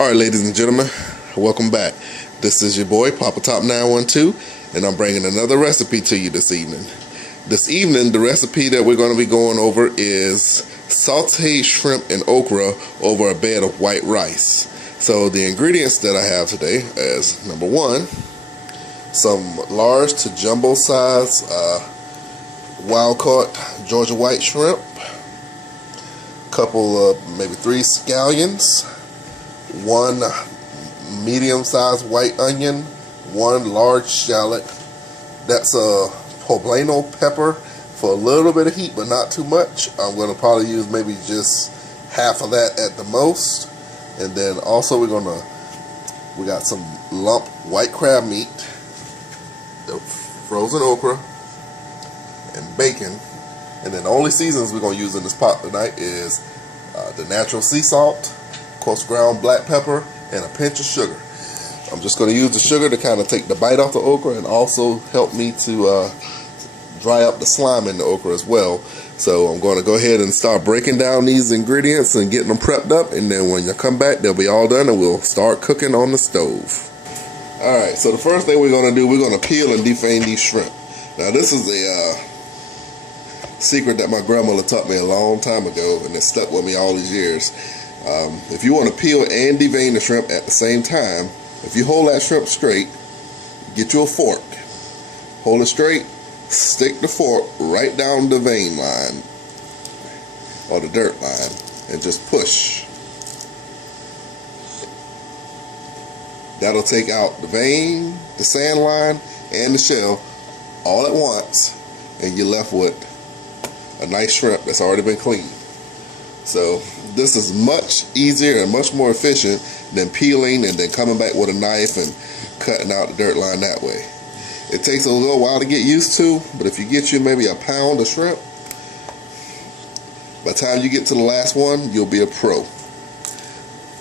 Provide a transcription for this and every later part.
Alright, ladies and gentlemen, welcome back. This is your boy, Papa Top 912, and I'm bringing another recipe to you this evening. This evening, the recipe that we're going to be going over is sauteed shrimp and okra over a bed of white rice. So the ingredients that I have today is, number one, some large to jumbo size wild-caught Georgia white shrimp, couple of maybe 3 scallions, 1 medium-sized white onion, 1 large shallot. That's a poblano pepper for a little bit of heat, but not too much. I'm going to probably use maybe just half of that at the most. And then also we got some lump white crab meat, the frozen okra, and bacon. And then the only seasons we're going to use in this pot tonight is the natural sea salt, coarse ground black pepper, and a pinch of sugar. I'm just going to use the sugar to kind of take the bite off the okra and also help me to dry up the slime in the okra as well. So I'm going to go ahead and start breaking down these ingredients and getting them prepped up, and then when you come back they'll be all done and we'll start cooking on the stove. Alright, so the first thing we're going to do, we're going to peel and devein these shrimp. Now this is a secret that my grandmother taught me a long time ago, and it stuck with me all these years. If you want to peel and devein the shrimp at the same time, if you hold that shrimp straight, get you a fork, hold it straight, stick the fork right down the vein line or the dirt line and just push. That'll take out the vein, the sand line, and the shell all at once, and you're left with a nice shrimp that's already been cleaned. So this is much easier and much more efficient than peeling and then coming back with a knife and cutting out the dirt line that way. It takes a little while to get used to, but if you get you maybe a pound of shrimp, by the time you get to the last one, you'll be a pro.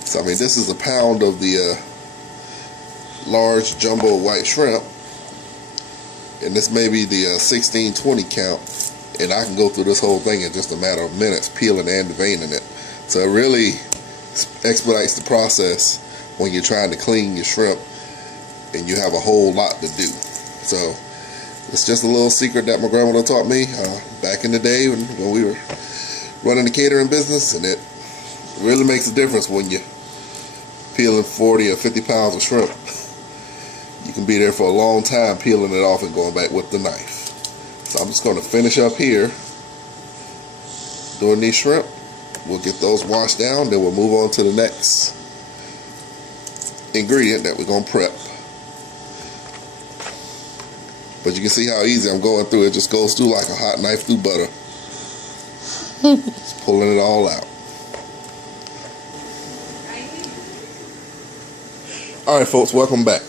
So I mean, this is a pound of the large jumbo white shrimp, and this may be the 16-20 count. And I can go through this whole thing in just a matter of minutes, peeling and deveining it. So it really expedites the process when you're trying to clean your shrimp and you have a whole lot to do. So it's just a little secret that my grandmother taught me back in the day when we were running the catering business, and it really makes a difference when you're peeling 40 or 50 pounds of shrimp. You can be there for a long time peeling it off and going back with the knife. So I'm just going to finish up here doing these shrimp. We'll get those washed down, then we'll move on to the next ingredient that we're going to prep. But you can see how easy I'm going through. It just goes through like a hot knife through butter. Just pulling it all out. Alright folks, welcome back.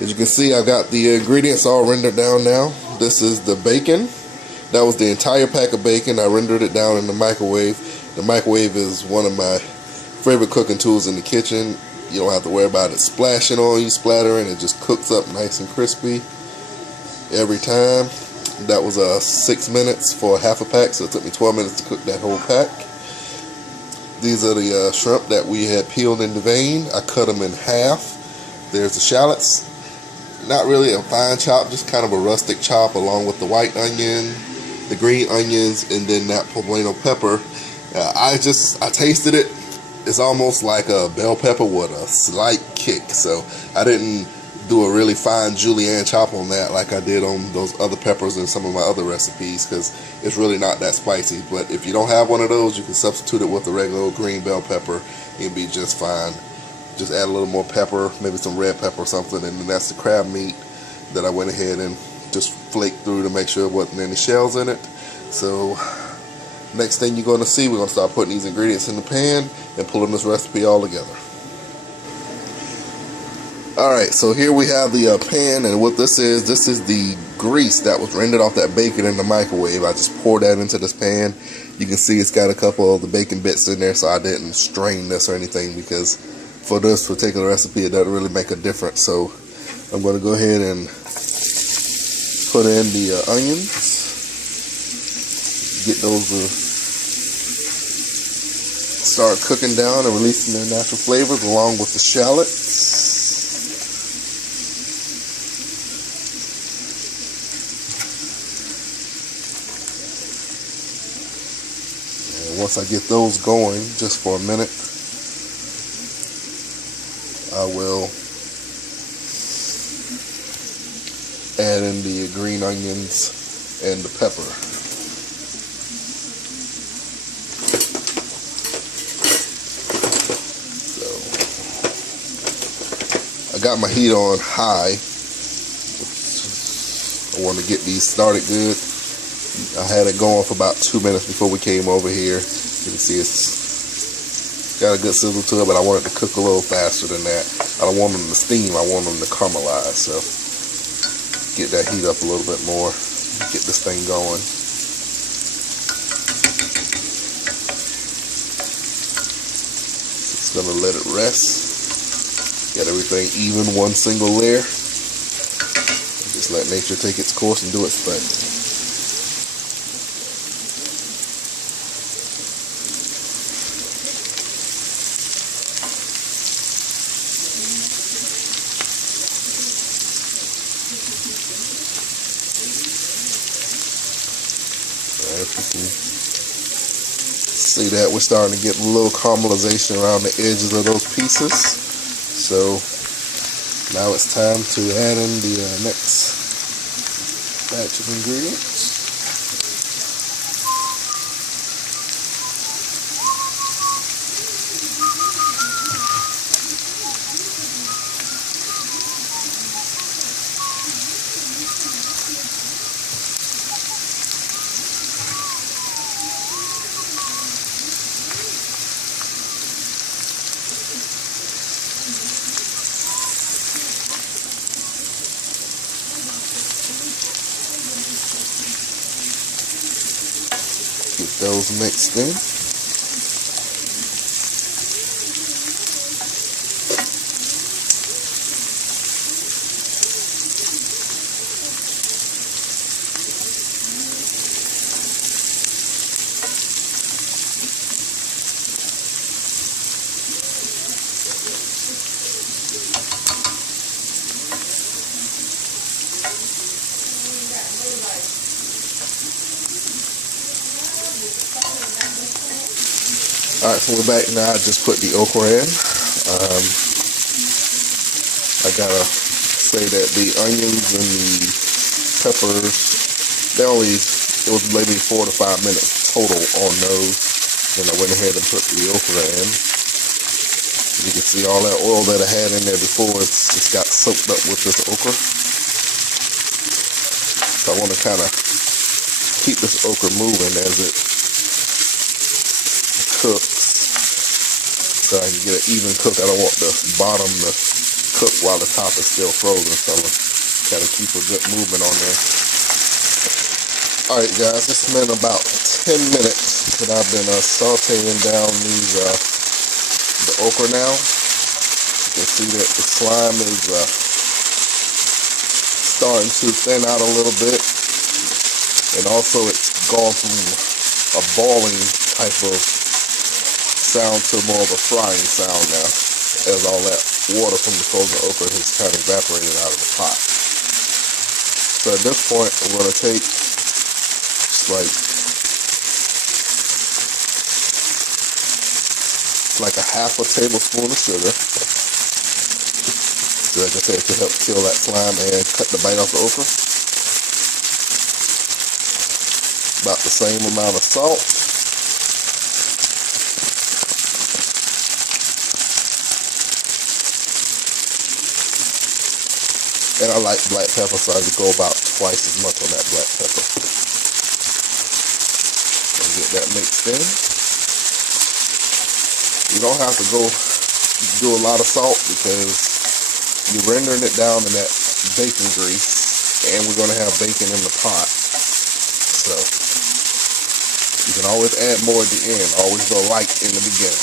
As you can see, I've got the ingredients all rendered down now. This is the bacon. That was the entire pack of bacon. I rendered it down in the microwave. The microwave is one of my favorite cooking tools in the kitchen. You don't have to worry about it splashing on you, splattering. It just cooks up nice and crispy every time. That was 6 minutes for half a pack, so it took me 12 minutes to cook that whole pack. These are the shrimp that we had peeled and deveined. I cut them in half. There's the shallots. Not really a fine chop, just kind of a rustic chop, along with the white onion, the green onions, and then that poblano pepper. I tasted it. It's almost like a bell pepper with a slight kick. So I didn't do a really fine julienne chop on that like I did on those other peppers in some of my other recipes, because it's really not that spicy. But if you don't have one of those, you can substitute it with the regular green bell pepper. It'll be just fine. Just add a little more pepper, maybe some red pepper or something, and then that's the crab meat that I went ahead and just flaked through to make sure there wasn't any shells in it. So next thing you're going to see, we're going to start putting these ingredients in the pan and pulling this recipe all together. Alright, so here we have the pan, and what this is the grease that was rendered off that bacon in the microwave. I just poured that into this pan. You can see it's got a couple of the bacon bits in there, so I didn't strain this or anything, because for this particular recipe it doesn't really make a difference. So I'm going to go ahead and put in the onions, get those start cooking down and releasing their natural flavors along with the shallots. And once I get those going, just for a minute, I will add in the green onions and the pepper. So I got my heat on high. I want to get these started good. I had it going for about 2 minutes before we came over here. You can see it's got a good sizzle to it, but I want it to cook a little faster than that. I don't want them to steam, I want them to caramelize. So get that heat up a little bit more, get this thing going. Just gonna let it rest. Get everything even, one single layer. Just let nature take its course and do its thing. If you can see that, we're starting to get a little caramelization around the edges of those pieces. So now it's time to add in the next batch of ingredients. Get those mixed in. Alright, so we're back now. I just put the okra in. I gotta say that the onions and the peppers, it was maybe 4 to 5 minutes total on those. Then I went ahead and put the okra in. You can see all that oil that I had in there before, it's just got soaked up with this okra. So I want to kind of keep this okra moving as it cooks, so I can get an even cook. I don't want the bottom to cook while the top is still frozen, so I'm kind of keep a good movement on there. Alright guys, it's been about 10 minutes that I've been sauteing down these the okra now. You can see that the slime is starting to thin out a little bit, and also it's gone from a boiling type of sound to more of a frying sound now, as all that water from the frozen okra has kind of evaporated out of the pot. So at this point, I'm going to take just like a half a tablespoon of sugar. So like I said, to help kill that slime and cut the bite off the okra. About the same amount of salt. And I like black pepper, so I would go about twice as much on that black pepper. And get that mixed in. You don't have to go do a lot of salt because you're rendering it down in that bacon grease, and we're going to have bacon in the pot. So you can always add more at the end. Always go light in the beginning.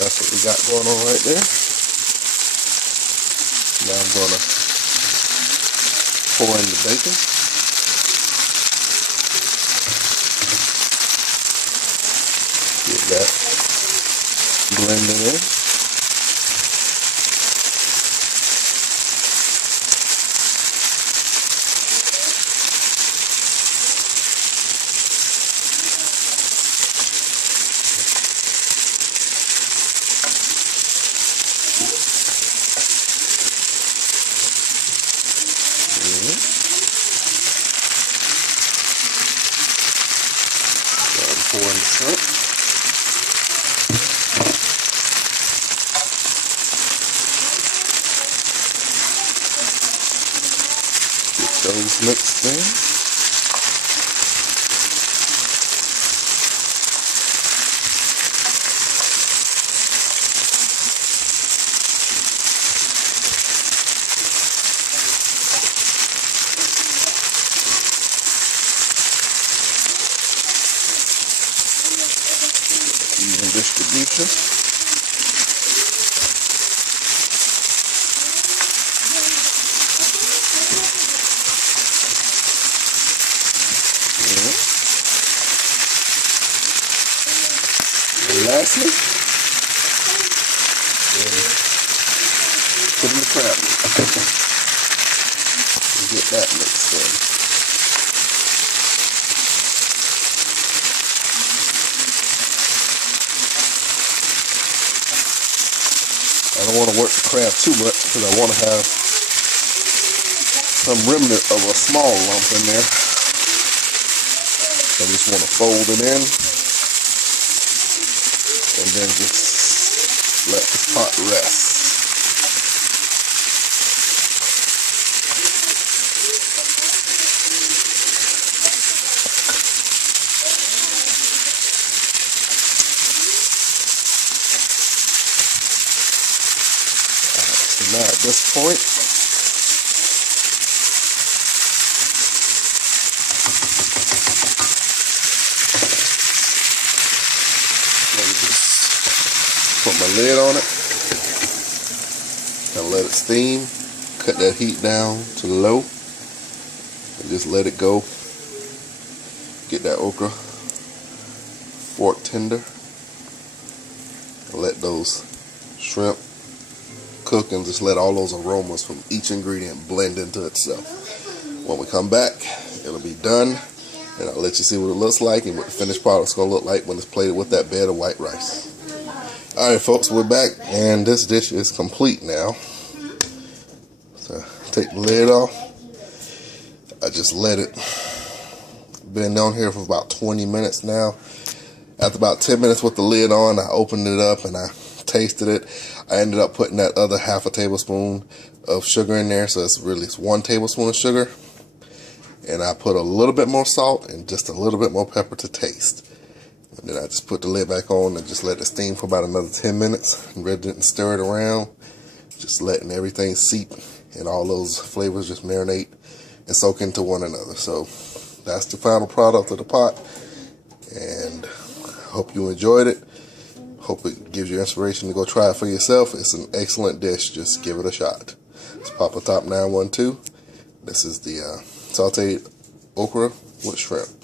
That's what we got going on right there. Now I'm going to pour in the bacon. blend it in. Pour in the shrimp. Get those mixed in. Even distribution. And lastly, put in the crab. Get that mixed in. I don't want to work the crab too much because I want to have some remnant of a small lump in there. I just want to fold it in and then just let the pot rest. Now at this point, let me just put my lid on it and let it steam. Cut that heat down to low and just let it go. Get that okra fork tender and let those shrimp cook and just let all those aromas from each ingredient blend into itself. When we come back, it'll be done, and I'll let you see what it looks like and what the finished product's gonna look like when it's plated with that bed of white rice. Alright folks, we're back and this dish is complete now. So take the lid off. I just let it been on here for about 20 minutes now. After about 10 minutes with the lid on, I opened it up and I tasted it. I ended up putting that other half a tablespoon of sugar in there, so it's 1 tablespoon of sugar, and I put a little bit more salt and just a little bit more pepper to taste. And then I just put the lid back on and just let it steam for about another 10 minutes and didn't stir it around, just letting everything seep and all those flavors just marinate and soak into one another. So that's the final product of the pot, and I hope you enjoyed it. Hope it gives you inspiration to go try it for yourself. It's an excellent dish. Just give it a shot. It's Papa Top 912. This is the sauteed okra with shrimp.